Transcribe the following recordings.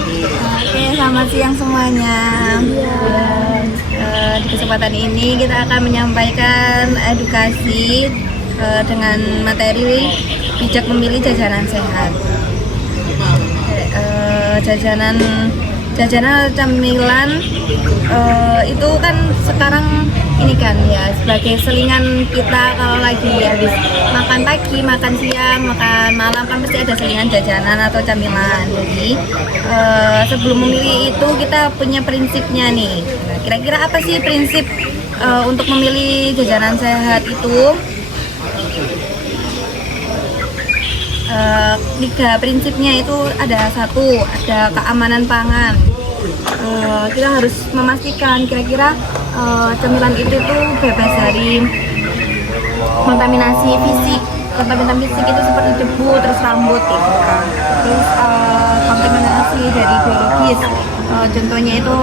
Oke, selamat siang semuanya. Di kesempatan ini kita akan menyampaikan edukasi dengan materi bijak memilih jajanan sehat. Jajanan camilan itu kan sekarang ini kan ya sebagai selingan kita kalau lagi habis makan pagi, makan siang, makan malam kan pasti ada selingan jajanan atau camilan. Jadi sebelum memilih itu kita punya prinsipnya nih. Kira-kira apa sih prinsip untuk memilih jajanan sehat itu? 3 prinsipnya itu ada keamanan pangan. Kita harus memastikan kira-kira camilan itu tuh bebas dari kontaminasi fisik. Kontaminasi fisik itu seperti debu, terus rambut gitu kan. Terus kontaminasi dari biologis. Contohnya itu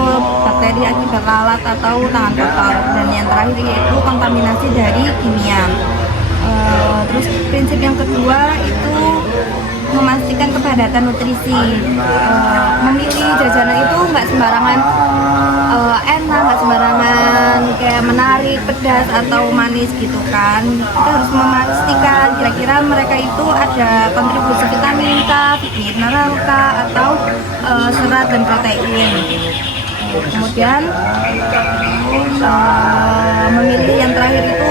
bakteri akibat lalat atau tangan kotor. Dan yang terakhir yaitu kontaminasi dari kimia. Terus prinsip yang kedua itu memastikan kepadatan nutrisi. Memilih jajanan itu nggak sembarangan enak, nggak sembarangan kayak menarik, pedas atau manis gitu kan. Kita harus memastikan kira-kira mereka itu ada kontribusi vitamin K, mineral K, atau serat dan protein. Kemudian memilih yang terakhir itu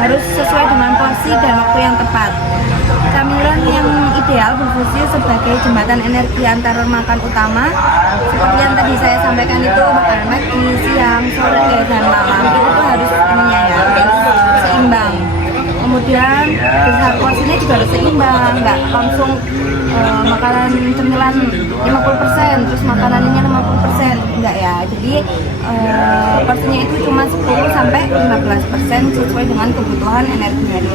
harus sesuai dengan porsi dan waktu yang tepat. Camilan yang ideal berfungsi sebagai jembatan energi antar makan utama, seperti yang tadi saya sampaikan itu makanan pagi, siang, sore, dan malam itu tuh harus seimbang. Kemudian besar porsinya juga harus seimbang, nggak langsung makanan cemilan 50% terus makanannya 50%, enggak ya. Jadi porsinya itu cuma 10-15% sesuai dengan kebutuhan energinya dia.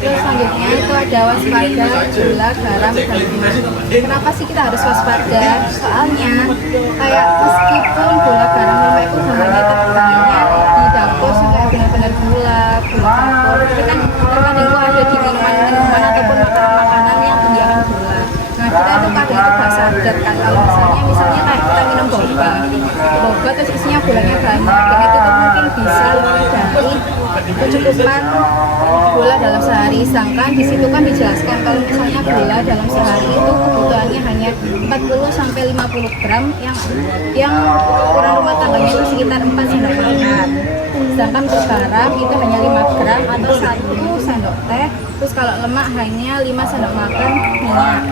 Terus selanjutnya itu ada waspada, gula, garam, dan lemak. Kenapa sih kita harus waspada? Soalnya kayak meskipun gula, garam, lemak itu semuanya terkandungnya di dapur sampai benar-benar gula campur, tapi kan terkadang itu ada di minuman ataupun makanan yang tinggikan gula. Nah kita itu kadang itu gak sadar kan kalau misalnya kayak kita minum boba terus isinya gulanya banyak, dan itu tuh mungkin bisa lebih dari kecukupan gula dalam sehari. Sedangkan di situ kan dijelaskan kalau misalnya gula dalam sehari itu kebutuhannya hanya 40-50 gram yang ukuran rumah tangganya itu sekitar 4 sendok makan. Sedangkan untuk garam itu hanya 5 gram atau 1 sendok teh. Terus kalau lemak hanya 5 sendok makan minyak.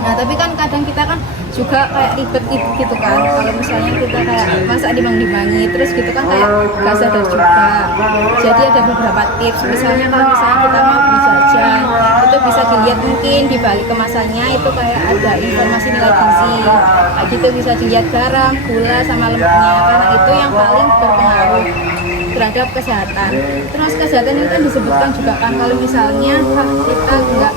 Nah tapi kan kadang kita kan juga kayak ribet gitu kan, kalau misalnya kita kayak masak dimang-dimangi terus gitu kan kayak gak sadar juga. Jadi ada beberapa tips, misalnya kalau misalnya kita mau beli jajan itu bisa dilihat mungkin di balik kemasannya itu kayak ada informasi nilai gizi kayak gitu, bisa dilihat garam, gula, sama lemaknya karena itu yang paling berpengaruh terhadap kesehatan. Terus kesehatan ini kan disebutkan juga kan kalau misalnya kita nggak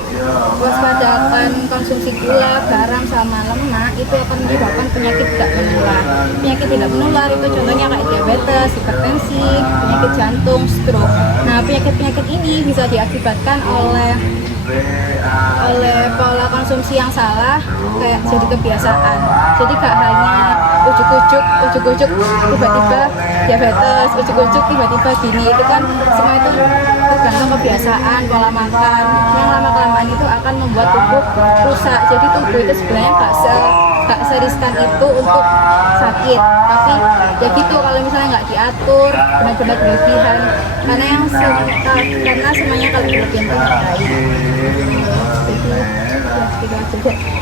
waspadakan konsumsi gula, garam, sama lemak itu akan menyebabkan penyakit tidak menular. Penyakit tidak menular itu contohnya kayak diabetes, hipertensi, penyakit jantung, stroke. Nah penyakit-penyakit ini bisa diakibatkan oleh pola konsumsi yang salah, kayak jadi kebiasaan. Jadi gak hanya ujuk-ujuk tiba-tiba diabetes, ujuk-ujuk tiba-tiba gini, itu kan semua itu tergantung kebiasaan, pola makan yang lama-kelamaan itu akan membuat tubuh rusak. Jadi tubuh itu sebenarnya gak seriskan itu untuk sakit, tapi ya gitu kalau misalnya nggak diatur benar-benar berlebihan, karena semuanya kalau berlebihan itu nggak baik.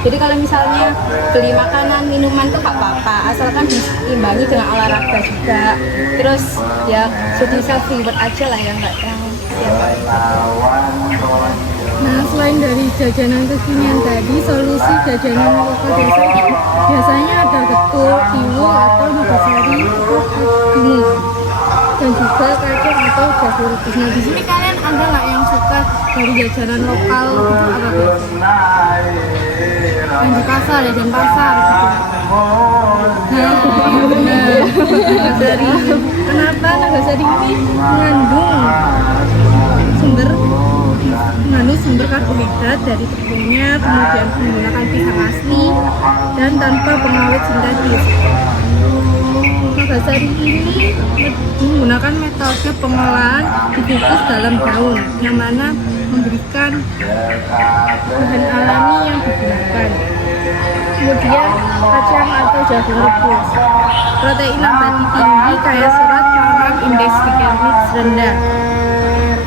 Jadi kalau misalnya beli makanan, minuman tuh gak apa-apa, asalkan diimbangi dengan olahraga juga. Terus ya jadi self reward aja lah ya, nggak yang Nah, selain dari jajanan kekinian tadi, solusi jajanan lokal desa biasanya ada getuk, tiwul, atau nogosari, bingung, dan juga kacang atau jagung rebus. Nah, di sini kalian ada nggak yang suka dari jajanan lokal gitu, apa gitu? Yang di pasar ya, dan pasar gitu. Nah, benar. Nogosari. Kenapa Nogosari ini mengandung sumber karbohidrat dari tepungnya, kemudian menggunakan pisang asli dan tanpa pengawet sintetis. Nogosari ini menggunakan metode pengolahan dibungkus dalam daun yang mana memberikan bahan alami yang digunakan. Kemudian kacang atau jagung rebus, protein nabati tinggi, kaya serat, pangan, indeks glikemik rendah,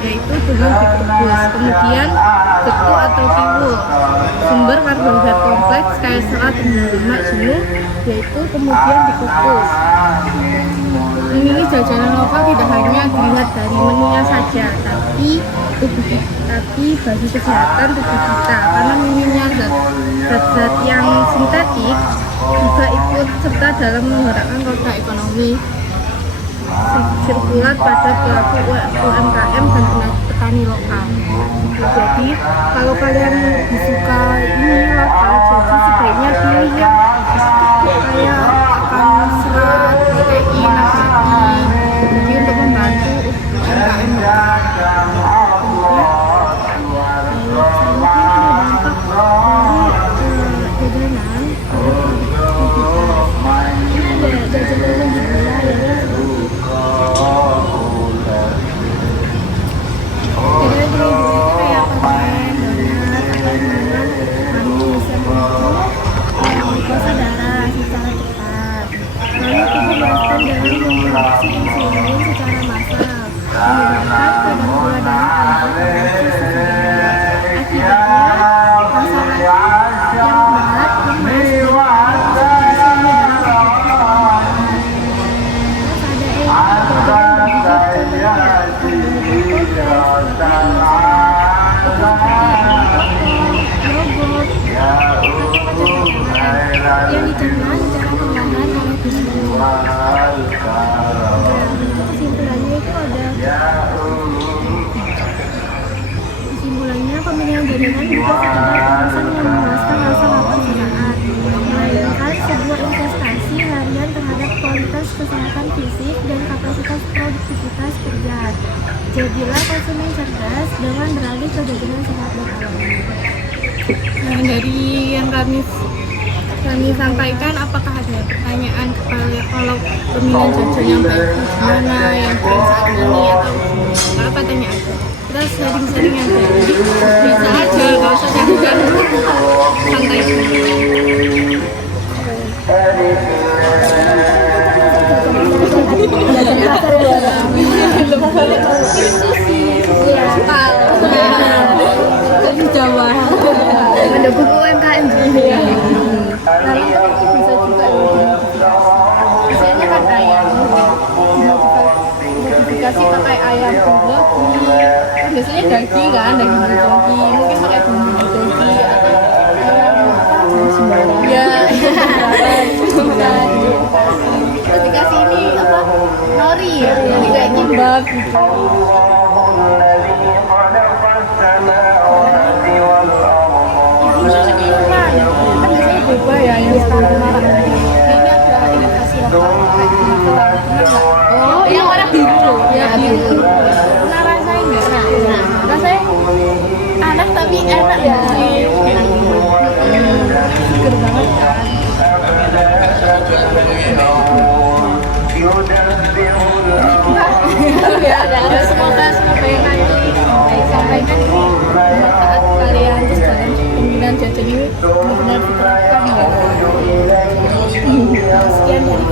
yaitu dengan direbus. Kemudian getuk atau tiwul, sumber karbohidrat kompleks, kaya serat, rendah lemak jenuh, yaitu kemudian dikukus. Memilih jajanan lokal tidak hanya dilihat dari menunya saja, tapi bagi kesehatan tubuh kita, karena minimnya zat-zat yang sintetik juga ikut serta dalam menggerakkan roda ekonomi sirkulat pada pelaku UMKM dan petani lokal. Jadi kalau kalian lebih suka ini lokal, jadi sebaiknya pilih yang kayak akan serat, protein, nabati, jadi untuk membantu UMKM lokal. Kesimpulannya, pemilihan jajanan bukan sekedar alasan yang memuaskan rasa lapar sesaat, melainkan sebuah investasi harian terhadap kualitas kesehatan fisik dan kapasitas produktivitas kerja. Jadilah konsumen cerdas dengan beralih ke jajanan sehat dan alami. Nah, dari yang kami sampaikan, apakah ada pertanyaan kalau pemilihan jajan yang baik gimana, yang tren saat ini, atau apa, tanya aja. Kita sharing-sharing aja, bisa aja, gak usah jangan santai. Jawa mendukung UMKM juga. Lalu itu bisa juga biasanya kan ayam modifikasi pakai ayam bulgogi, biasanya daging kan, daging bulgogi, mungkin pakai bumbu bulgogi atau ayam ya terus dikasih ini apa, nori ya, jadi kayak kimbab gitu. Boba ya yang sekarang marak. Ini ada inovasi lokal kayak gini. Oh, yang warna biru. Ya biru. Pernah rasain nggak? Nah, rasanya aneh tapi enak ya. Seger banget kan. Ya, semoga yang nanti sampaikan saat kalian terus dalam pembinaan jajan ini benar-benar diterapkan ya. Sekian dari